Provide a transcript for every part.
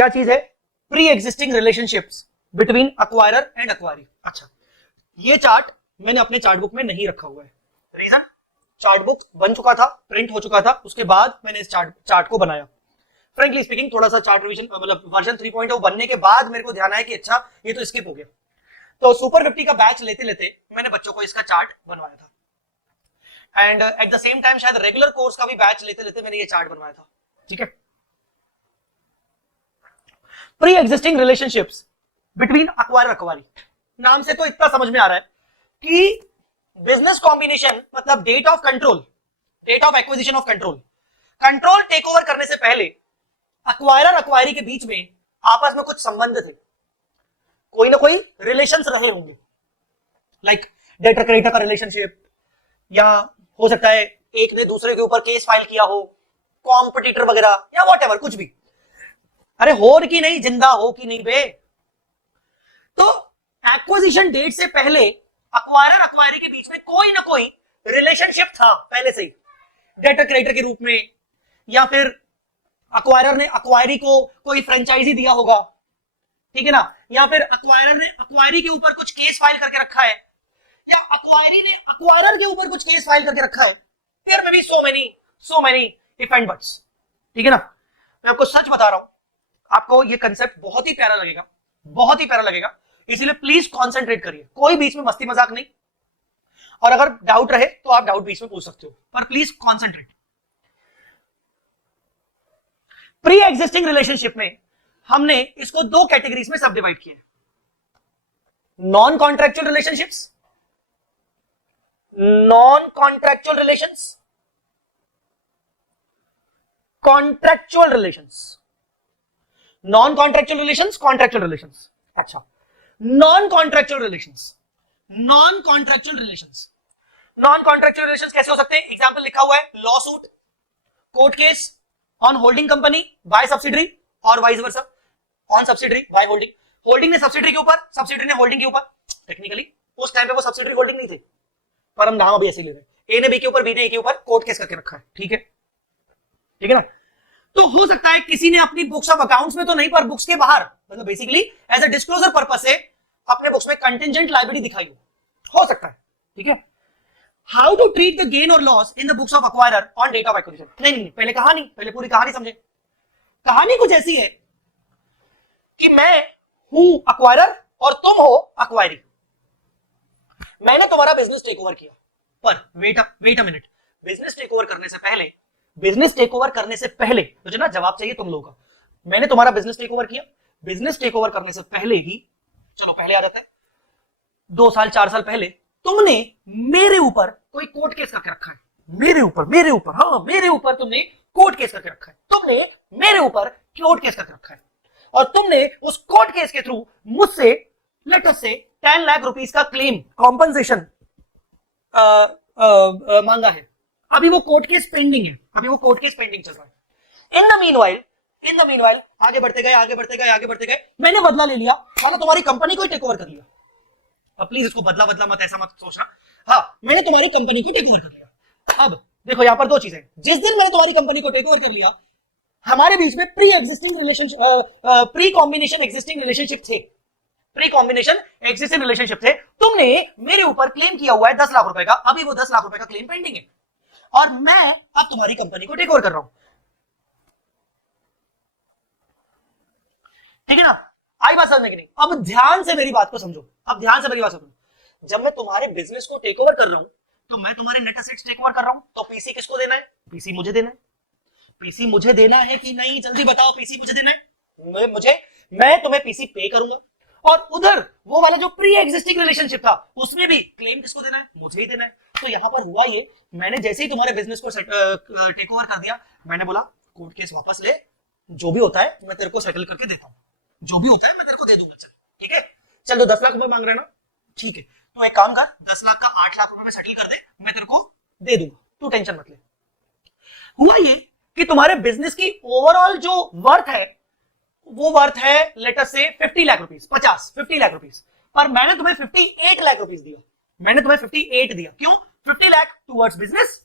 क्या चीज है? Pre existing relationships between acquirer and acquiree. अच्छा, ये चार्ट मैंने अपने चार्ट बुक में नहीं रखा हुआ है। रीजन, चार्ट बुक बन चुका था, प्रिंट हो चुका था, उसके बाद मैंने इस चार्ट को बनाया। फ्रेंकली स्पीकिंग थोड़ा सा चार्ट रिवीजन मतलब वर्जन 3.0 बनने के बाद मेरे को ध्यान आया कि अच्छा ये तो स्किप हो गया। तो सुपर 50 का बैच लेते लेते मैंने बच्चों को इसका चार्ट बनवाया था, and at the same time शायद रेगुलर कोर्स का भी बैच लेते लेते मैंने ये चार्ट बनवाया था। ठीक है, pre existing relationships between acquirer acquiree, नाम से तो इतना समझ में आ रहा है कि बिजनेस कॉम्बिनेशन मतलब date of control, date of acquisition of control, control take over करने से पहले अक्वायरर अक्वायरी के बीच में आपस में कुछ संबंध थे, कोई ना कोई रिलेशंस रहे होंगे, लाइक डेटर क्रेडिटर का रिलेशनशिप, या हो सकता है एक ने दूसरे के ऊपर केस फाइल किया हो, कॉम्पिटिटर वगैरह, या व्हाटएवर कुछ भी। अरे हो कि नहीं, जिंदा हो कि नहीं बे। तो एक्विजिशन डेट से पहले अक्वायरर अक्वायरी के बीच में कोई ना कोई रिलेशनशिप था पहले से ही, डेटर क्रेडिटर के रूप में, या फिर अक्वायरर ने अक्वायरी को कोई फ्रेंचाइजी दिया होगा, ठीक है ना, या फिर अक्वायरर ने अक्वायरी के ऊपर कुछ केस फाइल करके रखा है, या अक्वायरी ने अक्वायरर के ऊपर कुछ केस फाइल करके रखा है। देयर में भी so many if and buts. ठीक है ना, मैं आपको सच बता रहा हूं, आपको ये कंसेप्ट बहुत ही प्यारा लगेगा, बहुत ही प्यारा लगेगा, इसीलिए प्लीज कॉन्सेंट्रेट करिए, कोई बीच में मस्ती मजाक नहीं, और अगर डाउट रहे तो आप डाउट बीच में पूछ सकते हो, पर please concentrate. Pre existing relationship में हमने इसको दो कैटेगरीज में सब डिवाइड किया, non contractual relationships, non contractual relations, contractual relations, non contractual relations, contractual relations. अच्छा, non contractual relations, non contractual relations, non contractual relations कैसे हो सकते हैं? एग्जांपल लिखा हुआ है, lawsuit, court case on holding company by subsidiary और vice versa, on subsidiary by holding, holding ने सब्सिडरी के ऊपर, सब्सिडरी ने होल्डिंग के ऊपर। टेक्निकली उस टाइम पे वो सब्सिडरी होल्डिंग नहीं थे, पर हम नाम अभी ऐसे ले रहे हैं, ए ने बी के ऊपर, बी ने ए के ऊपर कोर्ट केस करके रखा है। ठीक है, ठीक है ना। तो हो सकता है किसी ने अपनी बुक्स ऑफ अकाउंट्स में तो नहीं, पर बुक्स के बाहर, मतलब basically as a disclosure purpose से अपने बुक्स में कंटिंजेंट लायबिलिटी दिखाई हो सकता है। ठीक है, how to treat the gain और loss in the books of acquirer on date of acquisition. नहीं, पहले कहानी, पहले पूरी कहानी समझे। कहानी कुछ ऐसी है कि मैं हूं अक्वायरर और तुम हो अक्वायरी, मैंने तुम्हारा बिजनेस टेक ओवर किया, पर wait a minute, business take over करने से पहले, बिजनेस टेक ओवर करने से पहले मुझे ना जवाब चाहिए तुम लोगों का। मैंने तुम्हारा बिजनेस टेक ओवर किया, बिजनेस टेक ओवर करने से पहले ही, चलो पहले आ जाता है, 2 साल 4 साल पहले तुमने मेरे ऊपर कोई कोर्ट केस करके रखा है, मेरे ऊपर, हाँ मेरे ऊपर तुमने कोर्ट केस करके रखा है, तुमने मेरे ऊपर कोर्ट केस करके रखा है, और तुमने उस कोर्ट केस के थ्रू मुझसे लेट अस से 10 लाख रुपीस का क्लेम कॉम्पनसेशन मांगा है। अभी वो कोर्ट केस पेंडिंग है, अभी वो कोर्ट केस पेंडिंग चल रहा है। इन द मीनवाइल आगे बढ़ते गए, मैंने बदला ले लिया, मैंने तुम्हारी कंपनी को टेक ओवर कर लिया। अब प्लीज इसको बदला मत ऐसा मत सोचना, हाँ मैंने तुम्हारी कंपनी को टेक ओवर कर लिया। अब देखो यहां पर दो चीजें, जिस दिन मैंने तुम्हारी कंपनी को टेक ओवर कर लिया, हमारे बीच में pre existing relationship, pre combination existing relationship थे, प्री कॉम्बिनेशन एग्जिस्टिंग रिलेशनशिप थे। तुमने मेरे ऊपर क्लेम किया हुआ है 10 लाख रुपए का, अभी वो 10 लाख रुपए का क्लेम पेंडिंग है, और मैं अब तुम्हारी कंपनी को टेक ओवर कर रहा हूं। ठीक है ना, आई बात समझ में कि नहीं? अब ध्यान से मेरी बात को समझो, अब ध्यान से मेरी बात समझो। जब मैं तुम्हारे बिजनेस को टेक ओवर कर रहा हूं, तो मैं तुम्हारे नेट एसेट्स टेक ओवर कर रहा हूं, तो पीसी किसको देना है? पीसी मुझे देना है। पीसी मुझे देना है कि नहीं, जल्दी बताओ, पीसी मुझे देना है? मैं तुम्हें पीसी पे करूंगा, और उधर वो वाला जो प्री एग्जिस्टिंग रिलेशनशिप था, उसमें भी क्लेम किसको देना है? मुझे ही देना है। तो यहां पर हुआ ये, मैंने जैसे ही तुम्हारे बिजनेस को टेक ओवर कर दिया, मैंने बोला कोर्ट केस वापस ले, जो भी होता है मैं तेरे को सेटल करके देता हूं, जो भी होता है मैं तेरे को दे दूंगा। चल ठीक है, चल तो 10 लाख रुपए मांग रहे ना, ठीक है, तो एक काम कर, 10 लाख का 8 लाख रुपए में सेटल कर दे, मैं तेरे को दे दूंगा, तू टेंशन मत ले। हुआ ये कि तुम्हारे बिजनेस की ओवरऑल जो वर्थ है, वो वर्थ है लेट अस से 50 लाख रुपीस, 50 लाख रुपीस, पर मैंने तुम्हें 58 लाख रुपीस दिया, मैंने तुम्हें 58 दिया। क्यों? 50 lakh towards business,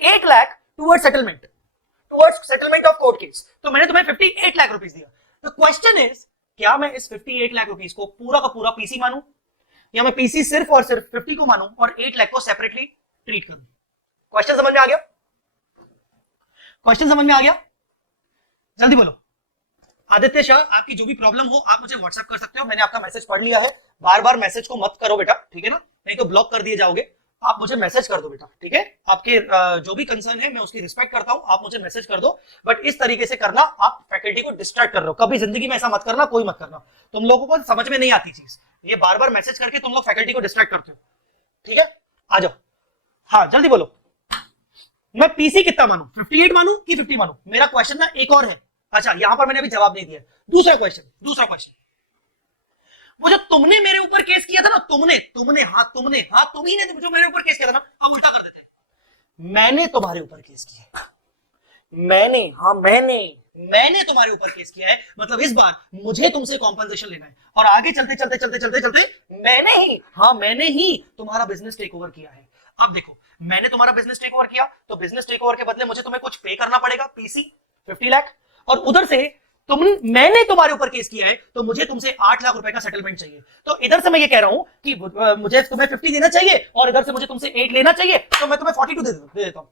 8 lakh towards settlement of court case, तो मैंने तुम्हें 58 लाख रुपीस दिया। द क्वेश्चन इज, क्या मैं इस 58 लाख रुपीस को पूरा का पूरा पीसी मानूं, या मैं पीसी सिर्फ और सिर्फ 50 को मानूं और 8 लाख को सेपरेटली ट्रीट करूं? क्वेश्चन समझ में आ गया? क्वेश्चन समझ में आ गया? जल्दी बोलो। आदित्य शाह, आपकी जो भी प्रॉब्लम हो आप मुझे व्हाट्सएप कर सकते हो, मैंने आपका मैसेज पढ़ लिया है। बार बार मैसेज को मत करो बेटा, ठीक है ना, नहीं तो ब्लॉक कर दिए जाओगे। आप मुझे मैसेज कर दो बेटा, ठीक है? आपके जो भी कंसर्न है मैं उसकी रिस्पेक्ट करता हूं, आप मुझे मैसेज कर दो। बट इस तरीके से करना, आप फैकल्टी को डिस्ट्रैक्ट कर रहे हो। कभी जिंदगी में ऐसा मत करना, कोई मत करना। तुम लोगों को समझ में नहीं आती चीज, ये बार बार मैसेज करके तुम लोग फैकल्टी को डिस्ट्रैक्ट करते हो, ठीक है? आ जाओ, हाँ जल्दी बोलो। मैं पीसी कितना मानू, 58 मानू कि 50 मानू? मेरा क्वेश्चन ना एक और है। अच्छा, यहां पर मैंने अभी जवाब नहीं दिया। दूसरा क्वेश्चन, वो जो तुमने मेरे ऊपर केस किया था ना, तुमने तुम ही ने जो मेरे ऊपर केस किया था ना, हम उल्टा कर देते। मैंने तुम्हारे ऊपर केस किया है, मैंने तुम्हारे ऊपर केस किया है, मतलब इस बार मुझे तुमसे कॉम्पनसेशन लेना है। और आगे चलते मैंने ही तुम्हारा बिजनेस टेक ओवर किया है। अब देखो, मैंने तुम्हारा बिजनेस टेक ओवर किया, तो बिजनेस टेक ओवर के बदले मुझे तुम्हें कुछ पे करना पड़ेगा, पीसी 50 लाख, और उधर से मैंने तुम्हारे ऊपर केस किया है, तो मुझे तुमसे 8 लाख रुपए का सेटलमेंट चाहिए। तो इधर से मैं ये कह रहा हूं कि मुझे तुम्हें 50 देना चाहिए, और इधर से मुझे तुमसे 8 लेना चाहिए, तो मैं तुम्हें 42 दे देता हूं।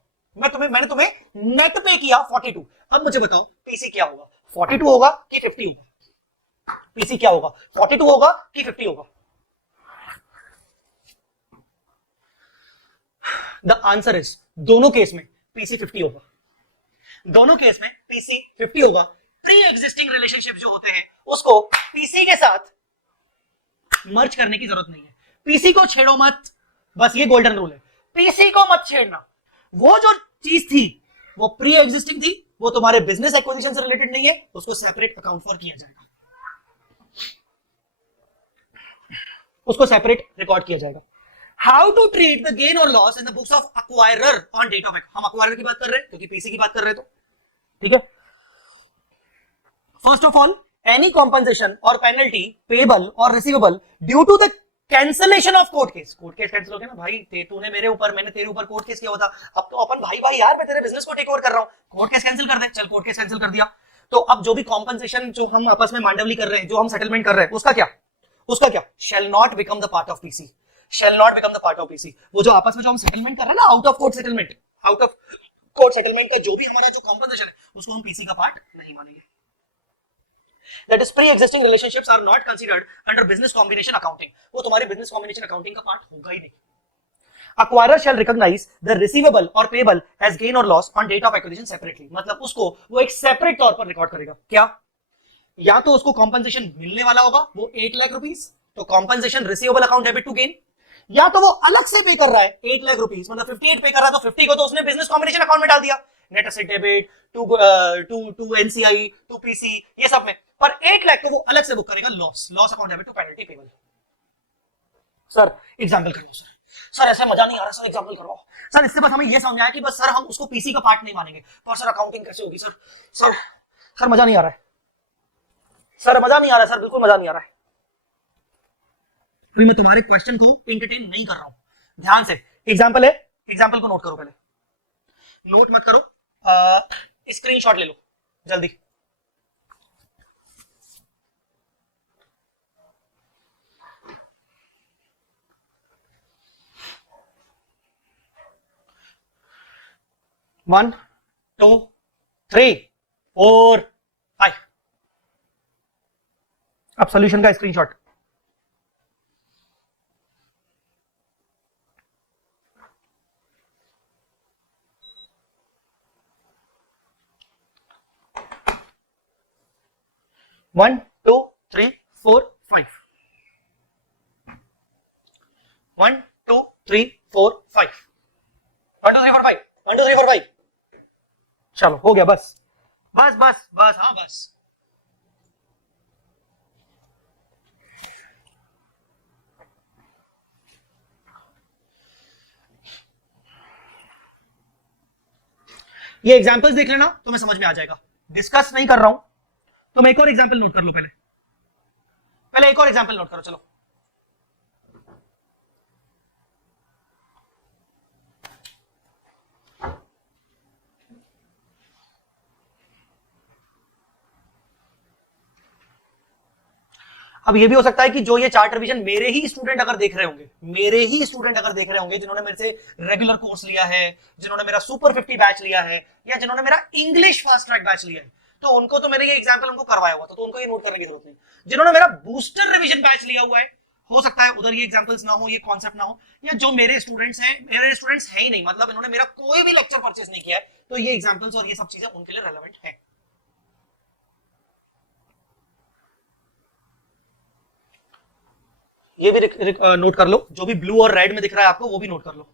मैंने तुम्हें नेट पे किया 42। अब मुझे बताओ पीसी क्या होगा, 42 होगा कि 50 होगा? पीसी क्या होगा, 42 होगा कि 50 होगा? द आंसर इज, दोनों केस में पीसी 50 होगा, दोनों केस में पीसी 50 होगा। प्री एग्जिस्टिंग रिलेशनशिप जो होते हैं उसको पीसी के साथ मर्ज करने की जरूरत नहीं है। पीसी को छेड़ो मत, बस ये गोल्डन रूल है, पीसी को मत छेड़ना। वो जो चीज थी वो प्री एग्जिस्टिंग थी, वो तुम्हारे बिजनेस एक्विजिशन से रिलेटेड नहीं है, उसको सेपरेट अकाउंट फॉर किया जाएगा, उसको सेपरेट रिकॉर्ड किया जाएगा। How to treat the gain और loss in the books of acquirer on date of act? हम अक्वायरर की बात कर रहे हैं क्योंकि पीसी की बात कर रहे हैं, तो ठीक है। First of all, any compensation और पेनल्टी पेबल और receivable due to the cancellation of court case cancel हो गया ना भाई, तूने मेरे ऊपर, मैंने तेरे ऊपर कोर्ट केस किया हुआ था। अब तो अपन भाई यार, मैं तेरे बिजनेस को टेक ओवर कर रहा हूं, कोर्ट केस कैंसिल कर दे। चल, कोर्ट केस कैंसिल कर दिया, तो अब जो भी कॉम्पनसेशन जो हम आपस में मांडवली कर रहे हैं, जो हम सेटलमेंट कर रहे हैं, उसका क्या shall not become the part of PC, shall not become the part of PC. वो जो आपस में जो हम सेटलमेंट कर रहे हैं ना, आउट ऑफ कोर्ट सेटलमेंट का जो भी हमारा जो कॉम्पनसेशन है, उसको हम पीसी का पार्ट नहीं मानेंगे। That is, pre-existing relationships are not considered under business combination accounting. वो तुम्हारे business combination accounting का पार्ट होगा ही नहीं। Acquirer shall recognize the receivable or payable as gain or loss on date of acquisition separately. मतलब उसको वो एक separate तौर पर रिकॉर्ड करेगा। क्या? या तो उसको कॉम्पनसेशन मिलने वाला होगा वो 8 लाख रुपीस, तो compensation receivable account debit to gain, या तो वो अलग से पे कर रहा है 8 लाख रुपीस, मतलब 58 पे कर रहा है, तो 50 को तो उसने बिजनेस कॉम्बिनेशन अकाउंट में डाल दिया, net asset debit to NCI to PC, ये सब में। पर 8 लाख को वो अलग से बुक करेगा loss account debit to penalty payable. Sir example करिए सर, ऐसे मजा नहीं आ रहा सर, एग्जांपल करवाओ सर। इससे बस हमें ये समझ आया कि बस सर हम उसको पीसी का पार्ट नहीं मानेंगे, पर सर अकाउंटिंग कैसे होगी सर? सर मजा नहीं आ रहा है सर, बिल्कुल मजा नहीं आ रहा है। मैं तुम्हारे क्वेश्चन को एंटरटेन नहीं कर रहा हूं, ध्यान से। एग्जांपल है, एग्जांपल को नोट करो, पहले नोट मत करो, स्क्रीनशॉट ले लो जल्दी। One two three four five. अब सॉल्यूशन का screenshot. One two three four five, 1 2 3 4 5, 1 2 3 4 5, 1 2 3 4 5। चलो हो गया, बस बस बस बस, हाँ बस। ये एग्जांपल्स देख लेना, तुम्हें समझ में आ जाएगा। डिस्कस नहीं कर रहा हूं, तुम एक और एग्जांपल नोट कर लो, पहले एक और एग्जांपल नोट करो। चलो अब ये भी हो सकता है कि जो ये चार्ट रिवीजन मेरे ही स्टूडेंट अगर देख रहे होंगे जिन्होंने मेरे से रेगुलर कोर्स लिया है, जिन्होंने मेरा सुपर 50 बैच लिया है, या जिन्होंने मेरा इंग्लिश फास्ट ट्रैक बैच लिया है, तो उनको तो मैंने ये एग्जांपल उनको करवाया हुआ था, तो उनको ये नोट करने की जरूरत नहीं। जिन्होंने मेरा बूस्टर रिवीजन बैच लिया हुआ है, हो सकता है उधर ये एग्जांपल्स ना हो, ये कॉन्सेप्ट ना हो, या जो मेरे स्टूडेंट्स हैं ही नहीं, मतलब इन्होंने मेरा कोई भी लेक्चर परचेस नहीं किया है, तो ये एग्जांपल्स और ये सब चीजें उनके लिए रेलेवेंट है। ये भी नोट कर लो, जो भी ब्लू और रेड में दिख रहा है आपको वो भी नोट कर लो,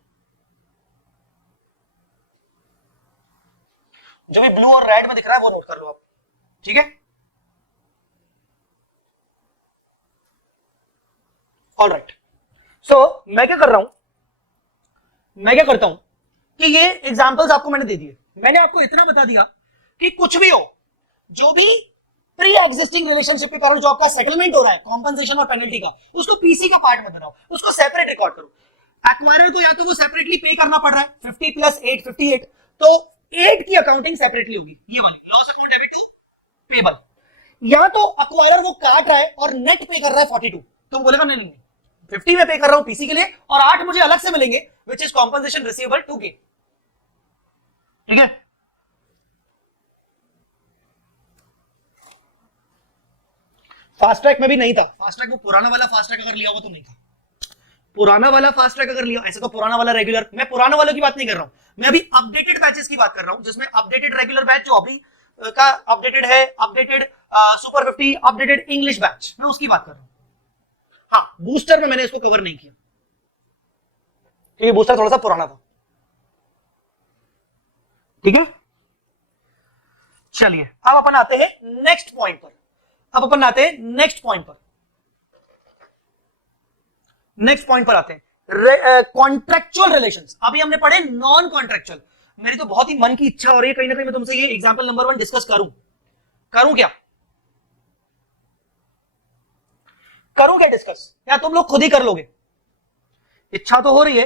जो भी ब्लू और रेड में दिख रहा है वो नोट कर लो आप, ठीक है। ऑल राइट, सो मैं क्या कर रहा हूं, मैं क्या करता हूं कि ये एग्जांपल्स आपको मैंने दे दिए, मैंने आपको इतना बता दिया कि कुछ भी हो, जो भी प्री एग्जिस्टिंग रिलेशनशिप के कारण जो आपका सेटलमेंट हो रहा है कॉम्पनसेशन और पेनल्टी का, उसको पीसी का पार्ट मत बनाओ, उसको सेपरेट रिकॉर्ड करो। एक्वायरर को या तो वो सेपरेटली पे करना पड़ रहा है 50 प्लस 8 58, तो 8 की अकाउंटिंग सेपरेटली होगी, ये वाली loss account debit to payable, या तो एक्वायरर वो काट रहा है और नेट पे कर रहा है 42, तो बोलेगा नहीं 50 में पे कर रहा हूं पीसी के लिए और 8 मुझे अलग से मिलेंगे which is compensation receivable to के, ठीक है। फास्ट ट्रैक में भी नहीं था, फास्ट ट्रैक वो पुराना वाला फास्ट ट्रैक अगर लिया हुआ तो नहीं था, पुराना वाला फास्ट ट्रैक अगर लिया, ऐसे तो पुराना वाला रेगुलर, मैं पुराना वालों की बात नहीं कर रहा हूं, मैं अभी अपडेटेड बैचेस की बात कर रहा हूं, जिसमें अपडेटेड रेगुलर बैच जो अभी का अपडेटेड है, updated super 50, updated English batch, मैं उसकी बात कर रहा हूं। हाँ, बूस्टर में मैंने इसको कवर नहीं किया क्योंकि बूस्टर थोड़ा सा पुराना था, ठीक है। चलिए अब अपन आते हैं नेक्स्ट पॉइंट पर, नेक्स्ट पॉइंट पर आते हैं कॉन्ट्रेक्चुअल रिलेशंस। अभी हमने पढ़े नॉन कॉन्ट्रेक्चुअल, मेरी तो बहुत ही मन की इच्छा हो रही है कहीं ना कहीं मैं तुमसे ये एग्जांपल नंबर 1 डिस्कस करूं क्या डिस्कस, या तुम लोग खुद ही कर लोगे? इच्छा तो हो रही है,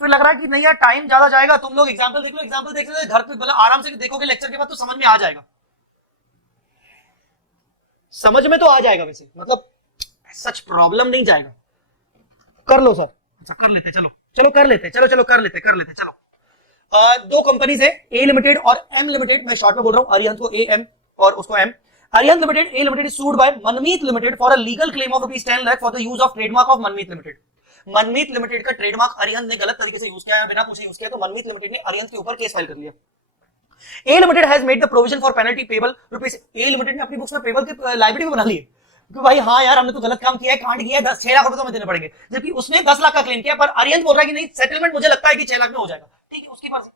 फिर लग रहा है कि नहीं यार टाइम ज्यादा जाएगा, तुम लोग एग्जांपल देख लो, एग्जांपल देख लो घर पे, मतलब आराम से देखोगे लेक्चर के बाद तो समझ में आ जाएगा, समझ में तो आ जाएगा, वैसे मतलब सच प्रॉब्लम नहीं जाएगा। कर लो सर, अच्छा कर लेते, चलो कर लेते, चलो। दो कंपनीज है, ए लिमिटेड और एम लिमिटेड, मैं शॉर्ट में बोल रहा हूं, अरिहंत को ए एम और उसको M. Arihant limited, A limited is sued by Manmeet limited for a legal claim of ₹10 lakh for the use of trademark of Manmeet limited. Manmeet limited का ट्रेडमार्क अरिहंत ने गलत तरीके से यूज किया है, बिना पूछे यूज किया, तो मनमीत लिमिटेड ने अरिहंत के ऊपर केस फाइल कर लिया। A limited has made the provision for penalty payable rupees, A limited ने अपनी बुक्स में पेबल की लायबिलिटी बना ली है कि भाई हाँ यार हमने तो गलत काम किया है, कांड किया है, 6 लाख रुपए तो हमें देने पड़ेंगे, जबकि उसने 10 लाख का क्लेम किया, पर अरिहंत बोल रहा है कि नहीं सेटलमेंट मुझे लगता है कि 6 लाख में हो जाएगा, ठीक है, उसकी मर्जी।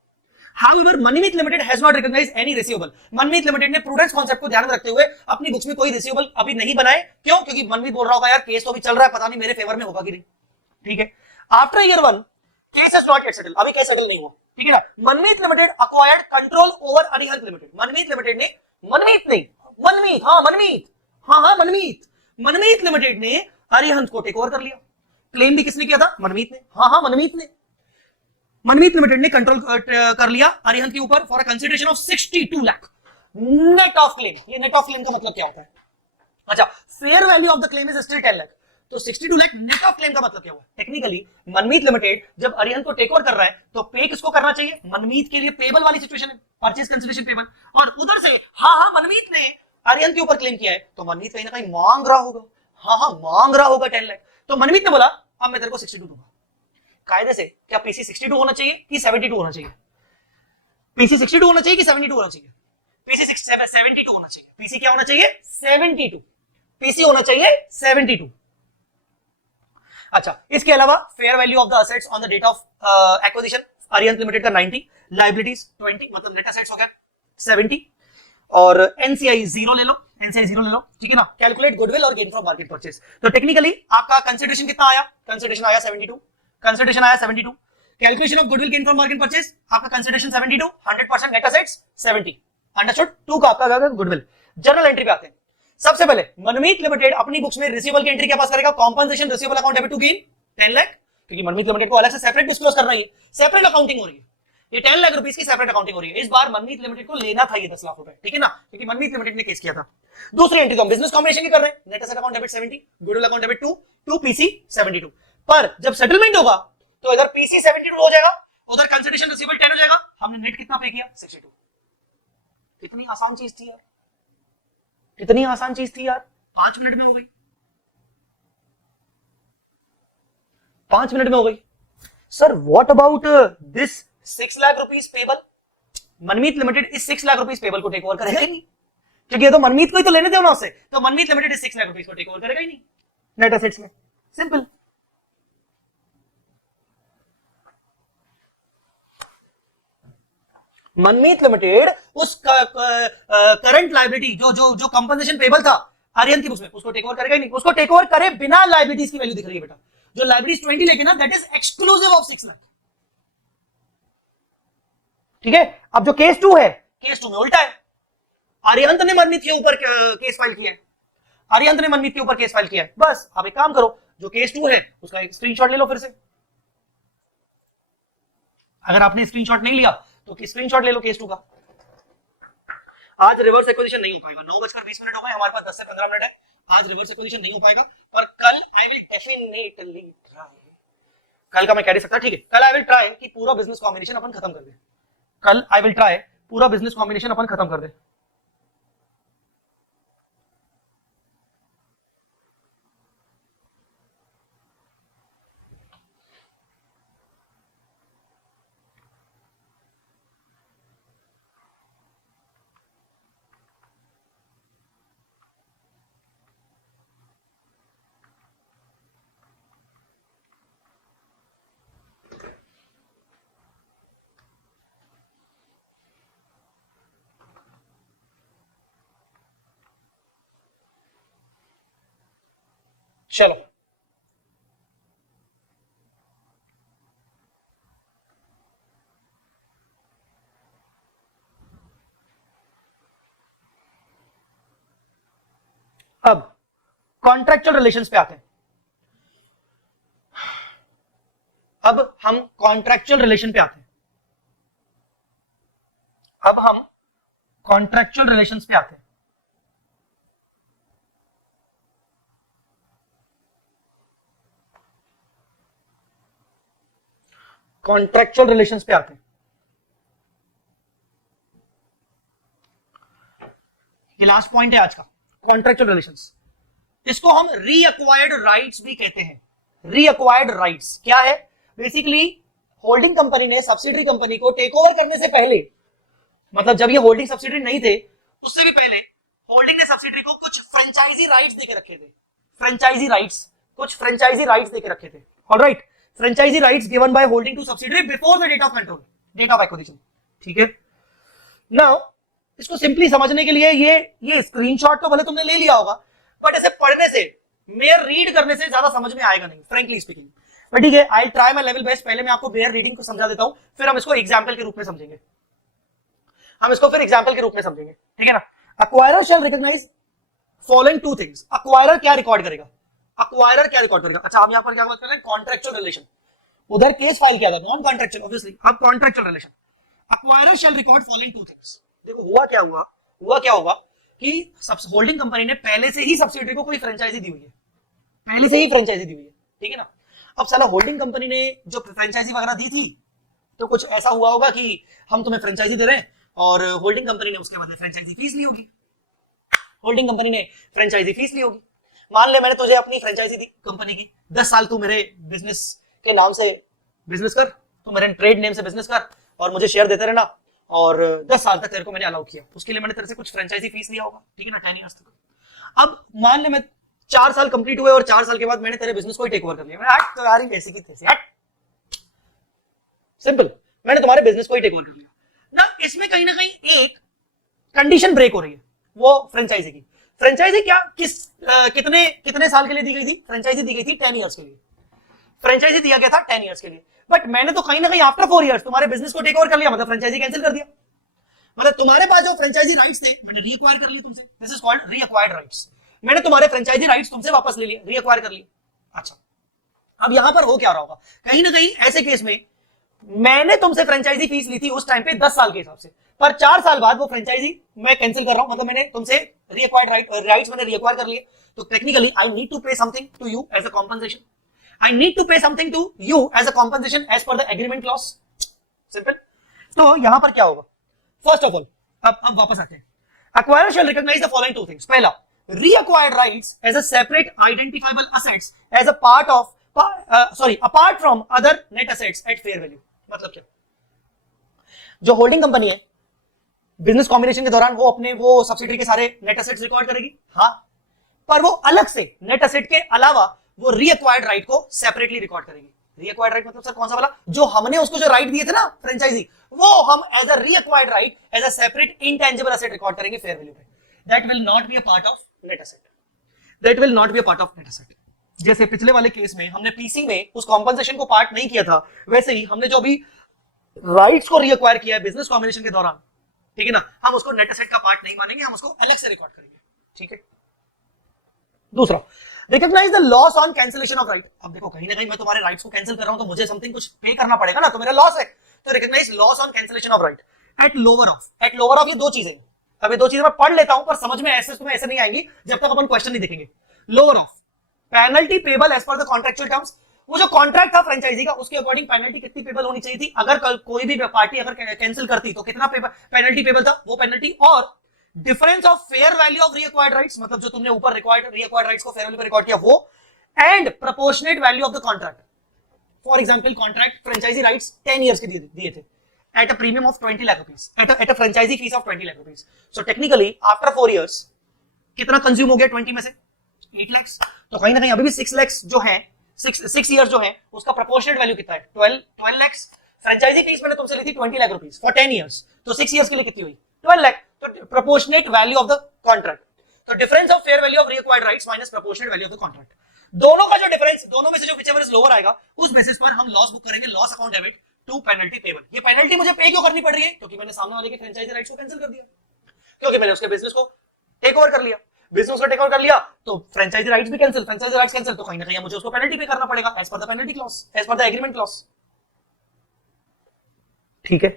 However, Manmeet Limited has not recognized any receivable. Manmeet Limited ने प्रूडेंस कॉन्सेप्ट को ध्यान में रखते हुए अपनी बुक्स में कोई रिसीवेबल अभी नहीं बनाए, क्यों? क्योंकि मनमीत बोल रहा होगा यार केस तो अभी चल रहा है, पता नहीं मेरे फेवर में होगा कि नहीं, ठीक है। After year 1 case is not yet settled, अभी केस सेटल नहीं हुआ, ठीक है ना। Manmeet limited acquired control over Arihant limited, Manmeet limited ने, मनमीत लिमिटेड ने अरिहंत को टेक ओवर कर लिया। क्लेम भी किसने किया था? मनमीत ने, मनमीत लिमिटेड ने कंट्रोल कर लिया अरिहंत के ऊपर for a consideration of 62 lakh net of claim. ये नेट ऑफ क्लेम का मतलब क्या होता है? अच्छा, fair value of the claim is still 10 lakh, तो 62 लाख नेट ऑफ क्लेम का मतलब क्या हुआ? टेक्निकली मनमीत लिमिटेड जब अरिहंत को टेक ओवर कर रहा है तो पे किसको करना चाहिए? मनमीत के लिए पेबल वाली सिचुएशन है, परचेज कंसिडरेशन पेबल, और उधर से मनमीत ने अरिहंत के ऊपर क्लेम किया है, तो मनमीत कहीं ना कहीं मांग रहा होगा 10 लाख। तो मनमीत ने बोला अब मैं तेरे को 62 दूंगा। कायदे से क्या पीसी 62 होना चाहिए कि 72 होना चाहिए? पीसी 62 होना चाहिए कि 72 होना चाहिए? पीसी 72 होना चाहिए। पीसी क्या होना चाहिए? 72। पीसी होना चाहिए 72। अच्छा, इसके अलावा fair value of the assets on the date of acquisition Arihant limited का 90, लायबिलिटीज 20, मतलब नेट असेट्स हो गया 70, और एनसीआई 0 ले लो, ठीक है ना। कैलकुलेट गुडविल और गेन फ्रॉम मार्केट परचेज। तो टेक्निकली आपका कंसिडरेशन कितना आया? कंसिडरेशन आया 72, calculation of goodwill gain from market purchase, आपका कंसिडरेशन 72, 100% नेट असेट्स 70, अंडरस्टूड। 2 का आपका गुडविल। जर्नल एंट्री पे आते हैं। सबसे पहले मनमीत लिमिटेड अपनी बुक्स में रिसीवेबल की एंट्री क्या पास करेगा? Compensation receivable account debit to gain 10 lakh, क्योंकि मनमीत लिमिटेड को अलग से सेपरेट डिस्क्लोज करना है, सेपरेट अकाउंटिंग हो रही है। ये 10 लाख रुपीस की सेपरेट अकाउंटिंग हो रही है। इस बार मनमीत लिमिटेड को लेना था ये 10 लाख रुपए, ठीक है ना, क्योंकि मनमीत लिमिटेड ने केस किया था। दूसरी एंट्री तो हम बिजनेस कॉम्बिनेशन की कर रहे हैं, net asset account debit 70, goodwill account debit 2, 2 PC 72। पर जब सेटलमेंट होगा तो इधर पीसी 72 हो जाएगा, उधर कंसिडरेशन रिसीवेबल 10 हो जाएगा। हमने नेट कितना पे किया? 62। कितनी आसान चीज थी यार, कितनी आसान चीज थी यार, 5 मिनट में हो गई, 5 मिनट में हो गई। Sir what about this 6 lakh rupees payable? Manmeet limited इस 6 लाख रुपीस पेबल को टेक ओवर करेगा ही नहीं, क्योंकि ये तो मनमीत को ही तो लेने दो ना उससे, तो मनमीत लिमिटेड इस 6 लाख रुपीस को टेक ओवर करेगा ही नहीं नेट एसेट्स में। सिंपल। मनमीत लिमिटेड उस करंट लायबिलिटी जो जो जो कंपनसेशन पेबल था आर्यन की बुक्स में, उसको टेक ओवर करेगा ही नहीं। उसको टेक ओवर करे बिना लायबिलिटीज की वैल्यू दिख रही है बेटा, जो लायबिलिटीज 20 लेके ना, that is exclusive of 6 lakh. ठीक है। अब जो केस 2 है, केस 2 में उल्टा है, आर्यंत ने मनमीत के ऊपर केस फाइल किया है, आर्यंत ने मनमीत के ऊपर केस फाइल किया है। बस आप एक काम करो, जो केस 2 है उसका एक स्क्रीनशॉट ले लो फिर से। अगर आपने स्क्रीनशॉट नहीं लिया तो स्क्रीनशॉट ले लो केस 2 का। आज रिवर्स एक्विजिशन नहीं हो पाएगा, 9:20 हो गए, हमारे पास 10 से 15 मिनट है। आज रिवर्स एक्विजिशन नहीं हो पाएगा, और कल आई विल डेफिनेटली ट्राई, कल का मैं कह नहीं सकता, ठीक है, कल आई विल ट्राई कि पूरा बिजनेस कॉम्बिनेशन अपन खत्म कर दे। कल आई विल ट्राई पूरा बिजनेस कॉम्बिनेशन अपन खत्म कर दे। चलो अब कॉन्ट्रैक्चुअल रिलेशंस पे आते हैं। अब हम कॉन्ट्रैक्चुअल रिलेशन पे आते हैं। अब हम कॉन्ट्रैक्चुअल रिलेशंस पे आते हैं। कॉन्ट्रैक्चुअल रिलेशंस पे आते हैं। ये लास्ट पॉइंट है आज का, कॉन्ट्रैक्चुअल रिलेशंस। इसको हम रीअक्वायर्ड राइट्स भी कहते हैं। रीअक्वायर्ड राइट्स क्या है? बेसिकली होल्डिंग कंपनी ने सब्सिडरी कंपनी को टेक ओवर करने से पहले, मतलब जब ये होल्डिंग सब्सिडरी नहीं थे उससे भी पहले, होल्डिंग ने सब्सिडरी को कुछ फ्रेंचाइजी राइट्स देके रखे थे। फ्रेंचाइजी राइट्स, कुछ फ्रेंचाइजी राइट्स देके रखे थे। Alright, franchise rights given by holding to subsidiary before the date of control, date of acquisition. ठीक है। नाउ इसको सिंपली समझने के लिए ये स्क्रीनशॉट तो भले तुमने ले लिया होगा, बट इसे पढ़ने से, मेयर रीड करने से ज्यादा समझ में आएगा नहीं, फ्रेंकली स्पीकिंग। बट ठीक है, I try my level best. पहले मैं आपको मेयर रीडिंग को समझा देता हूं, फिर हम इसको एग्जाम्पल के रूप में समझेंगे। हम इसको फिर एग्जाम्पल के रूप में समझेंगे, ठीक है ना। Acquirer shall recognise following two things. Acquirer क्या रिकॉर्ड करेगा? अक्वायरर क्या रिकॉर्ड करेगा? अच्छा, हम यहां पर क्या बात कर रहे हैं? Contractual relation. उधर केस फाइल किया था नॉन कॉन्ट्रैक्चुअल, ऑब्वियसली। अब कॉन्ट्रैक्चुअल रिलेशन, अक्वायरर शैल रिकॉर्ड फॉलोइंग टू थिंग्स। देखो हुआ क्या हुआ कि होल्डिंग कंपनी ने पहले से ही सब्सिडियरी को कोई फ्रेंचाइजी दी हुई है, पहले से ही फ्रेंचाइजी दी हुई है, ठीक है ना। अब साला होल्डिंग कंपनी ने जो फ्रेंचाइजी वगैरह दी थी, तो कुछ ऐसा हुआ होगा कि हम तुम्हें फ्रेंचाइजी दे रहे हैं, और होल्डिंग कंपनी ने उसके बदले फ्रेंचाइजी फीस ली होगी। होल्डिंग कंपनी ने फ्रेंचाइजी फीस ली होगी। मान ले मैंने तुझे अपनी फ्रेंचाइजी दी कंपनी की, 10 साल तू मेरे बिजनेस के नाम से बिजनेस कर, तू मेरे ट्रेड नेम से बिजनेस कर, और मुझे शेयर देते रहना, और 10 साल तक तेरे को मैंने अलाउ किया। उसके लिए मैंने तेरे से कुछ फ्रेंचाइजी फीस लिया होगा, ठीक है ना, 10 इयर्स तक। अब मान ले मैं 4 साल कंप्लीट हुए और 4 साल के बाद मैंने तेरे बिजनेस को ही टेक ओवर कर लिया। मैं हट तुम्हारी ऐसी की तैसी, हट, सिंपल, मैंने तुम्हारे बिजनेस को ही टेक ओवर कर लिया ना। इसमें कहीं ना कहीं एक कंडीशन ब्रेक हो रही है, वो फ्रेंचाइजी की। फ्रेंचाइजी क्या कितने साल के लिए दी गई थी? फ्रेंचाइजी दी गई थी 10 इयर्स के लिए। फ्रेंचाइजी दिया गया था 10 इयर्स के लिए, बट मैंने तो कहीं ना कहीं आफ्टर 4 इयर्स तुम्हारे बिजनेस को टेक ओवर कर लिया, मतलब फ्रेंचाइजी कैंसिल कर दिया। मतलब तुम्हारे पास जो फ्रेंचाइजी राइट्स थे मैंने रीअक्वायर कर लिए तुमसे। This is called reacquired rights. मैंने तुम्हारे फ्रेंचाइजी राइट्स तुमसे वापस ले लिए, रीअक्वायर कर लिए। अच्छा, अब यहां पर हो क्या रहा होगा? कहीं ना कहीं ऐसे केस में मैंने तुमसे फ्रेंचाइजी फीस ली थी उस टाइम पे 10 साल के हिसाब से, पर 4 साल बाद वो फ्रेंचाइजी मैं कैंसिल कर रहा हूं, मतलब मैंने तुमसे रीअक्वायर्ड राइट्स मैंने रीअक्वायर कर लिए, तो technically I need to pay something to you as a compensation, I need to pay something to you as a compensation as per the agreement clause. Simple. तो यहां पर क्या होगा, फर्स्ट ऑफ ऑल अब वापस आते हैं, acquirer shall recognize the following two things. पहला, reacquired rights as a separate identifiable assets as a part of apart from other net assets at fair value। मतलब क्या, जो होल्डिंग कंपनी है business combination के दौरान वो अपने वो सब्सिडरी के सारे नेट एसेट्स रिकॉर्ड करेगी, हाँ, पर वो अलग से नेट एसेट के अलावा वो रीअक्वायर्ड राइट को सेपरेटली रिकॉर्ड करेगी। रीअक्वायर्ड राइट मतलब सर कौन सा वाला, जो हमने उसको जो राइट दिए थे ना फ्रेंचाइजी, वो हम as a reacquired right as a separate intangible asset record करेंगे फेयर वैल्यू पे। That will not be a part of net asset, that will not be a part of net asset. जैसे पिछले वाले case में हमने PC में उस compensation को पार्ट नहीं किया था, वैसे ही हमने जो भी राइट्स को रीअक्वायर किया है बिजनेस कॉम्बिनेशन के दौरान, ठीक है ना, हम उसको नेट एसेट का पार्ट नहीं मानेंगे, हम उसको अलग से रिकॉर्ड करेंगे, ठीक है। दूसरा, recognise the loss on cancellation of right. अब देखो कहीं ना कहीं मैं तुम्हारे राइट्स को कैंसिल कर रहा हूं तो मुझे समथिंग कुछ पे करना पड़ेगा ना, तो मेरा लॉस है, तो recognise loss on cancellation of right at lower of. At lower of ये दो चीजें, अब ये दो चीजें मैं पढ़ लेता हूं पर समझ में ऐसे तुम्हें ऐसे नहीं आएंगी जब तक अपन क्वेश्चन नहीं देखेंगे। Lower of penalty payable as per the contractual terms, वो जो कॉन्ट्रैक्ट था फ्रेंचाइजी का उसके अकॉर्डिंग पेनल्टी कितनी पेबल होनी चाहिए थी, अगर कल कोई भी पार्टी अगर कैंसिल करती तो कितना पेनल्टी पेबल था वो पेनल्टी, और difference of fair value of reacquired rights, मतलब जो तुमने ऊपर रीअक्वायर्ड राइट्स को फेयर वैल्यू पे रिकॉर्ड किया वो, and proportionate value of the contract. For example contract franchisee rights 10 years के दिए थे at a premium of 20 lakh rupees, at a franchisee fees of 20 lakh rupees. So technically after 4 years कितना consume हो गया 20 में से 8 lakhs, तो कहीं ना कहीं अभी भी 6 lakhs जो है 6 years जो है उसका प्रोपोर्शनेट वैल्यू कितना है 12 lakhs। फ्रेंचाइजी फीस मैंने तुमसे ली थी 20 लाख रुपीस फॉर 10 years, तो 6 years के लिए कितनी हुई 12 लाख, तो proportionate value of the contract, तो difference of fair value of reacquired rights minus proportionate value of the contract, दोनों का जो डिफरेंस, दोनों में से जो व्हिचएवर इज लोअर आएगा उस बेसिस पर हम लॉस बुक करेंगे, loss account debit to penalty payable. ये पेनल्टी मुझे पे क्यों करनी पड़ रही है, क्योंकि मैंने सामने वाले के फ्रेंचाइजी राइट्स को कैंसिल कर दिया, क्योंकि मैंने उसके बिजनेस को टेक ओवर कर लिया, बिजनेस को टेक ओवर कर लिया तो फ्रेंचाइजी राइट्स भी कैंसिल, फ्रेंचाइजी राइट्स कैंसिल, तो कहीं ना कहीं मुझे उसको पेनल्टी पे करना पड़ेगा as per the penalty clause, as per the agreement clause, ठीक है,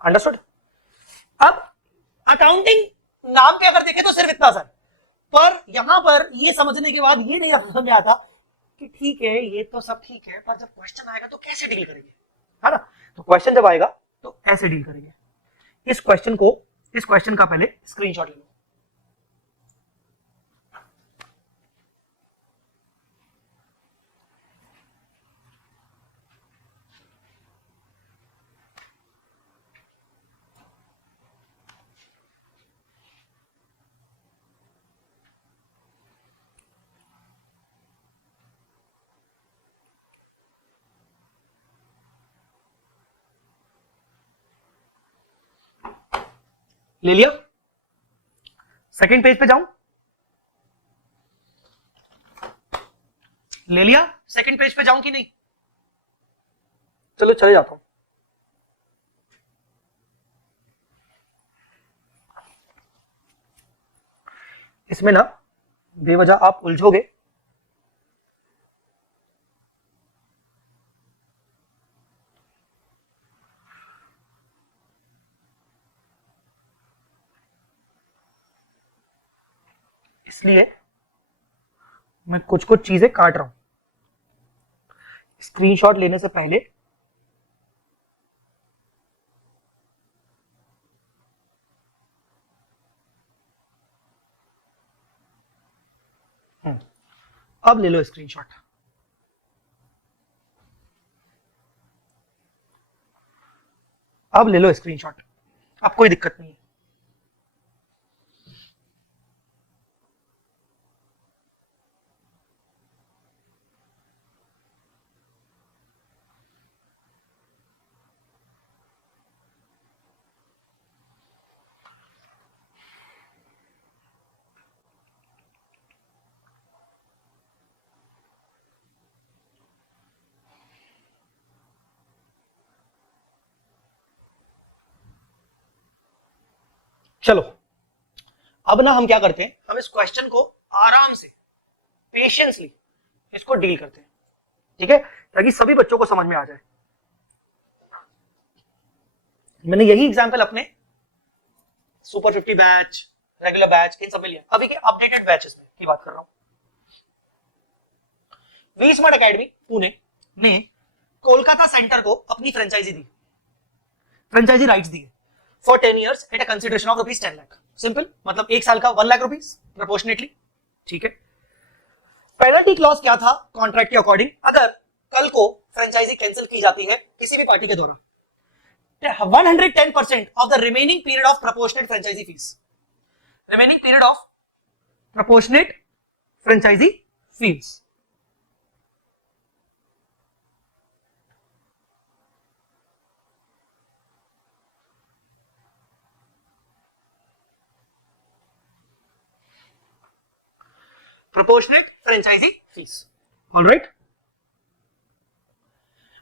अंडरस्टूड। अब अकाउंटिंग नाम पे अगर देखें तो सिर्फ इतना सर, पर यहां पर ये समझने के बाद ये नहीं समझ में आता कि ठीक है ये तो सब ठीक है, पर जब क्वेश्चन आएगा तो कैसे डील करेंगे, है ना, तो क्वेश्चन जब आएगा तो ऐसे डील करेंगे। इस क्वेश्चन का पहले स्क्रीनशॉट ले लो, ले लिया, सेकंड पेज पे जाऊं, ले लिया, सेकंड पेज पे जाऊं कि नहीं, चलो चले जाता हूं। इसमें ना बेवजह आप उलझोगे, इसलिए मैं कुछ कुछ चीजें काट रहा हूं स्क्रीनशॉट लेने से पहले। अब ले लो स्क्रीनशॉट, अब ले लो स्क्रीनशॉट, अब कोई दिक्कत नहीं है। चलो अब ना हम क्या करते हैं, हम इस क्वेश्चन को आराम से पेशेंसली इसको डील करते हैं, ठीक है, ताकि सभी बच्चों को समझ में आ जाए। मैंने यही एग्जांपल अपने सुपर 50 बैच, रेगुलर बैच, इन सब में लिया, अभी के अपडेटेड बैचेस की बात कर रहा हूं। वी स्मार्ट एकेडमी पुणे ने कोलकाता सेंटर को अपनी फ्रेंचाइजी दी, फ्रेंचाइजी राइट्स दिए for 10 years at a consideration of rupees 10 lakh. Simple, मतलब 1 साल का 1 लाख रुपीज प्रोपोर्शनेटली, ठीक है। पेनल्टी क्लॉज क्या था कॉन्ट्रैक्ट के अकॉर्डिंग, अगर कल को फ्रेंचाइजी कैंसिल की जाती है किसी भी पार्टी के द्वारा, 110% of the remaining period of proportionate franchisee fees, remaining period of proportionate franchisee fees, proportionate franchisee fees, all right।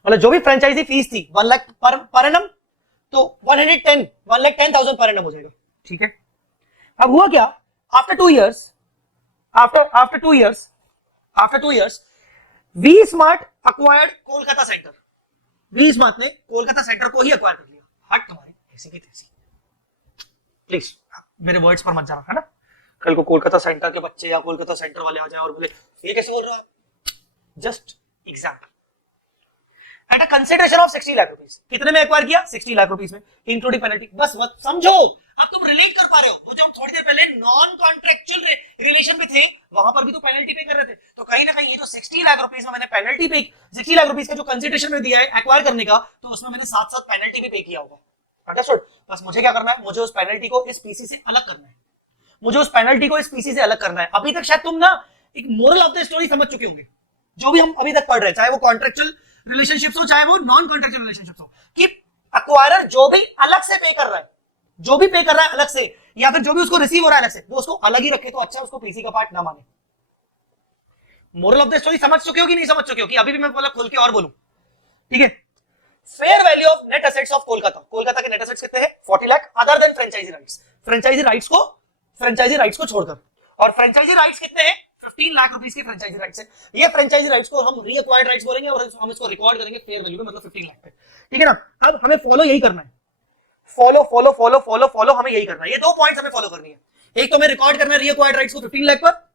मतलब जो भी फ्रेंचाइजी फीस थी 1 लाख पर एनम, तो 1,10,000 पर एनम हो जाएगा, ठीक है। अब हुआ क्या, after 2 years, after 2 years V Smart acquired Kolkata centre, V Smart ने कोलकाता सेंटर को ही अक्वायर कर लिया। हट तुम्हारी ऐसी की तैसी, प्लीज मेरे वर्ड्स पर मत जाना, है ना। कल को कोलकाता सेंटर के बच्चे या कोलकाता सेंटर वाले आ जाए और बोले ये कैसे बोल रहे हो आप, just example. At a consideration of 60 lakh rupees, कितने में एक्वायर किया, 60 लाख रुपीस में, इंक्लूडिंग पेनल्टी। बस समझो, अब तुम रिलेट कर पा रहे हो, वो जो हम थोड़ी देर पहले नॉन कॉन्ट्रेक्चुअल रिलेशन में थे वहां पर भी तो पेनल्टी पे कर रहे थे, तो कहीं ना कहीं ये जो 60 लाख रुपीस में मैंने पेनल्टी पे, 60 लाख रुपीस का जो कंसिडरेशन में दिया है एक्वायर करने का, तो उसमें मैंने साथ साथ पेनल्टी भी पे किया होगा, अंडरस्टूड। बस मुझे क्या करना है, मुझे उस पेनल्टी को इस पीसी से अलग करना है, मुझे उस पेनल्टी को इस पीसी से अलग करना है। अभी तक शायद तुम ना एक मोरल ऑफ द स्टोरी समझ चुके होंगे, जो भी हम अभी तक पढ़ रहे हैं, चाहे वो कॉन्ट्रेक्चुअल रिलेशनशिप्स हो चाहे वो नॉन कॉन्ट्रेक्चुअल रिलेशनशिप्स हो, कि एक्वायरर जो भी अलग से पे कर रहा है, जो भी पे कर रहा है अलग से, या फिर जो भी उसको रिसीव हो रहा है अलग से, वो उसको अलग ही रखे तो अच्छा, उसको पीसी का पार्ट ना माने। मोरल ऑफ द स्टोरी समझ चुके हो कि नहीं समझ चुके हो, कि अभी भी मैं बोला खोल के और बोलूं, ठीक है। Fair value of net assets of Kolkata, Kolkata के नेट एसेट्स कितने हैं, 40 lakh, other than franchise rights, franchise rights को छोड़कर, और फ्रेंचाइजी राइट्स कितने हैं, 15 लाख रुपीस के फ्रेंचाइजी राइट्स है। ये फ्रेंचाइजी राइट्स को हम रीअक्वायर्ड राइट्स बोलेंगे और हम इसको रिकॉर्ड करेंगे फेयर वैल्यू पे, मतलब 15 लाख पे, ठीक है ना। अब हमें फॉलो यही करना है, फॉलो हमें यही करना है। ये 2 पॉइंट्स हमें फॉलो करनी है, एक तो हमें रिकॉर्ड करना है रीअक्वायर्ड राइट्स को 15 लाख पर,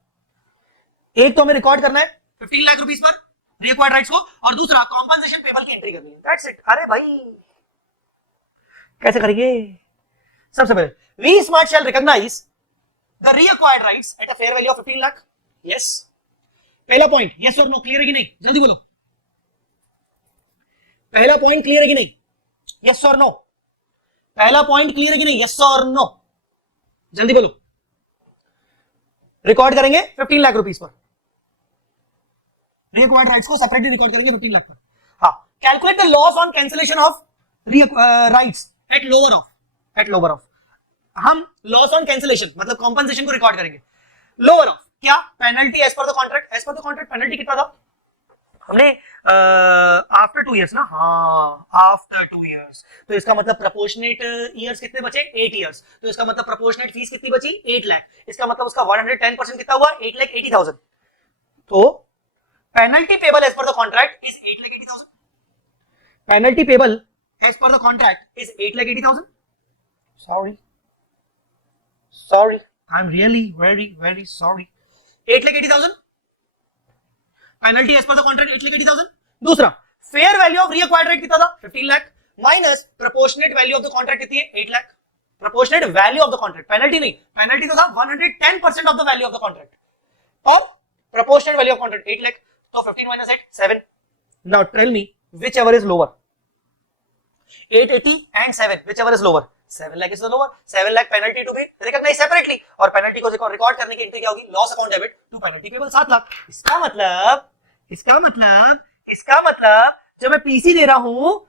एक तो हमें रिकॉर्ड करना है 15 लाख रुपीस पर रीअक्वायर्ड राइट्स को, और दूसरा कॉम्पनसेशन पेबल की एंट्री करनी है, दैट्स इट। अरे भाई कैसे करेंगे, सबसे पहले V Smart shall recognise the reacquired rights at a fair value of 15 lakh, yes। पहला पॉइंट yes और no, क्लियर है कि नहीं, जल्दी बोलो, पहला पॉइंट क्लियर है कि नहीं, yes और no, पहला पॉइंट क्लियर है कि नहीं, yes और no, जल्दी बोलो। रिकॉर्ड करेंगे 15 लाख रुपीस पर, reacquired rights को सेपरेटली रिकॉर्ड करेंगे 15 लाख पर। हाँ, calculate the loss on cancellation of rights at lower of, हम लॉस ऑन कैंसिलेशन मतलब कॉम्पनसेशन को रिकॉर्ड करेंगे लोअर ऑफ क्या, penalty as per the contract, as per the contract penalty कितना था हमने, आफ्टर 2 years ना, हाँ आफ्टर 2 years, तो इसका मतलब प्रोपोर्शनेट ईयर्स कितने बचे, 8 years, तो इसका मतलब प्रोपोर्शनेट फीस कितनी बची, 8 लाख, इसका मतलब उसका 110% कितना हुआ, 8,80,000, तो penalty payable as per the contract is 8,80,000, penalty payable as per the contract is 8,80,000, sorry, I'm really very sorry, 8,80,000 penalty as per the contract, 8,80,000। दूसरा fair value of reacquired right कितना था, 15 lakh, minus proportionate value of the contract कितनी है, 8 lakh, proportionate value of the contract, penalty नहीं, penalty तो था 110% of the value of the contract, और proportionate value of contract 8 lakh, तो 15 minus 8 7। Now tell me whichever is lower, 880 and 7, whichever is lower, 7 lakh is the lower, 7 lakh penalty to be recognized separately, और penalty को record करने की entry क्या होगी, loss account debit to penalty payable 7 lakh. इसका मतलब जब मैं पीसी दे रहा हूं,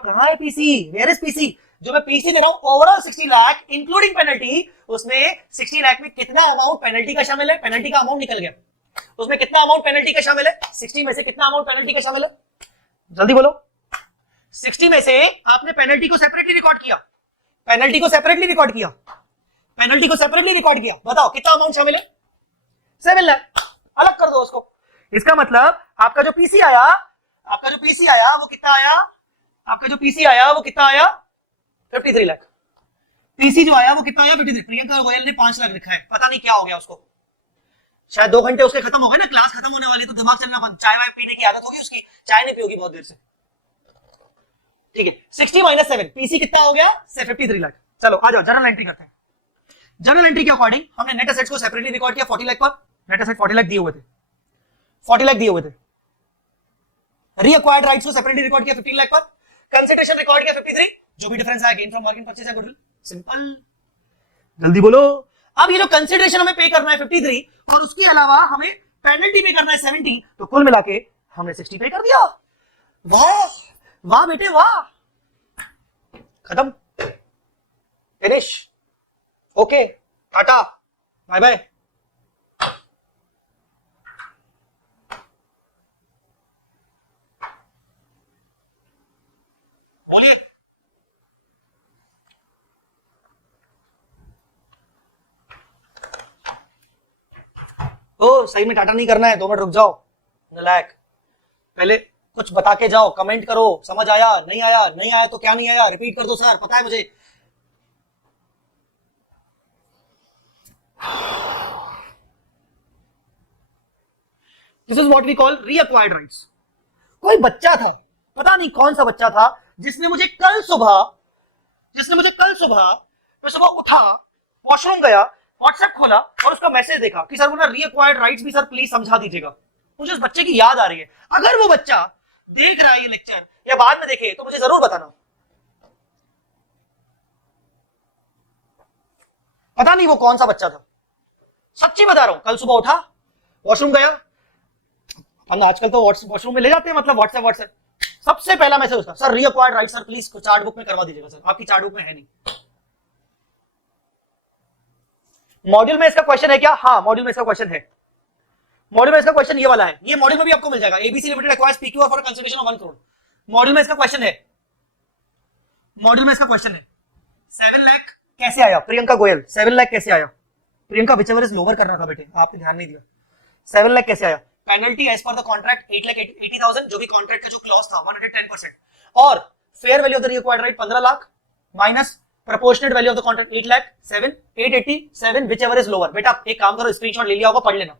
कहां है पीसी, वेयर इज पीसी, जो मैं पीसी दे रहा हूं ओवरऑल 60 लाख इंक्लूडिंग पेनल्टी, उसमें 60 लाख में कितना अमाउंट पेनल्टी का शामिल है, पेनल्टी का अमाउंट निकल गया, उसमें कितना अमाउंट पेनल्टी का शामिल है, 60 में से कितना अमाउंट पेनल्टी का शामिल है, जल्दी बोलो। 60 में से आपने पेनल्टी को सेपरेटली रिकॉर्ड किया, बताओ कितना अमाउंट शामिल है, 7 लाख, अलग कर दो उसको। इसका मतलब आपका जो पीसी आया वो कितना आया, 53 लाख। पीसी जो आया वो कितना आया 53। प्रियंका गोयल ने 5 लाख लिखा है, पता नहीं क्या हो गया उसको, शायद 2 घंटे उसके खत्म हो गए ना, क्लास खत्म होने वाली तो दिमाग चलना बंद, चाय वाय पीने की आदत होगी उसकी, चाय नहीं पियोगी बहुत देर से। ठीक है 60 माइनस 7, पीसी कितना हो गया 53 लाख। चलो आ जाओ जर्नल एंट्री करते हैं। जर्नल एंट्री के अकॉर्डिंग हमने नेट एसेट्स को सेपरेटली रिकॉर्ड किया 40 लाख पर, नेट एसेट 40 लाख दिए हुए थे, 40 लाख दिए हुए थे। रीअक्वायर्ड राइट्स को सेपरेटली रिकॉर्ड किया 15 लाख पर, कंसिडरेशन रिकॉर्ड किया 53, जो भी डिफरेंस आया गेन फ्रॉम मार्केट परचेज है गुडविल, सिंपल, जल्दी बोलो। अब ये जो कंसिडरेशन हमें पे करना है 53 और उसके अलावा हमें पेनल्टी पे करना है 70, तो कुल मिला के हमने 60 पे कर दिया। वाह वाह बेटे वाह, खत्म, फिनिश, ओके, टाटा, बाय बाय। बोलिए। ओ सही में टाटा नहीं करना है, 2 मिनट रुक जाओ नालायक, पहले कुछ बता के जाओ, कमेंट करो, समझ आया नहीं आया, नहीं आया तो क्या नहीं आया रिपीट कर दो सर, पता है मुझे। This is what we call reacquired rights. कोई बच्चा था, पता नहीं कौन सा बच्चा था, जिसने मुझे कल सुबह मैं सुबह उठा, वॉशरूम गया, व्हाट्सएप खोला और उसका मैसेज देखा कि सर बोला रीअक्वायर्ड राइट्स भी सर प्लीज समझा दीजिएगा। मुझे उस बच्चे की याद आ रही है, अगर वो बच्चा देख रहा है ये लेक्चर या बाद में देखे तो मुझे जरूर बताना। पता नहीं वो कौन सा बच्चा था, सच्ची बता रहा हूं, कल सुबह उठा, वॉशरूम गया, हम आजकल तो वॉशरूम में ले जाते हैं, मतलब व्हाट्सएप, सबसे पहला मैसेज उसका, sir reacquired right sir please chart book में करवा दीजिएगा सर, आपकी चार्ट बुक में है नहीं। मॉड्यूल में इसका क्वेश्चन है क्या? हाँ मॉड्यूल में इसका क्वेश्चन है, मॉड्यूल में इसका क्वेश्चन ये वाला है, ये मॉड्यूल में भी आपको मिल जाएगा, ABC limited acquires PQR for consideration of 1 crore. Module में इसका क्वेश्चन है, मॉड्यूल में इसका क्वेश्चन है 7 लाख कैसे आया, प्रियंका गोयल 7 लाख कैसे आया, प्रियंका विचएवर इज लोअर करना था बेटे, आपने ध्यान नहीं दिया, 7 लाख कैसे आया, penalty as per the contract 8,80,000 जो भी कॉन्ट्रैक्ट का जो क्लॉज था 110%, और fair value of the reacquired right 15 lakh minus proportionate value of the contract 8 lakh 7 887 whichever is lower. बेटा एक काम करो, स्क्रीनशॉट ले लिया होगा, पढ़ लेना।